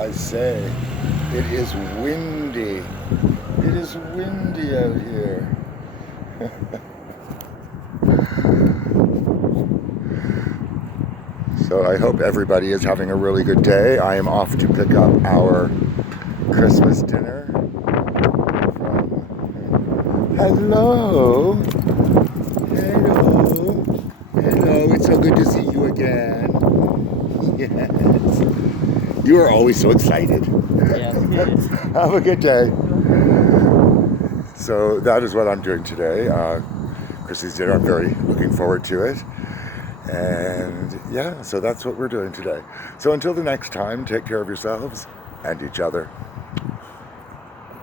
I say, it is windy. It is windy out here. So I hope everybody is having a really good day. I am off to pick up our Christmas dinner from... Hello. Hello. Hello. It's so good to see you again. Yes. You are always so excited. Yes. Have a good day. So that is what I'm doing today. Chrissy's dinner. I'm very looking forward to it. And yeah, so that's what we're doing today. So until the next time, take care of yourselves and each other.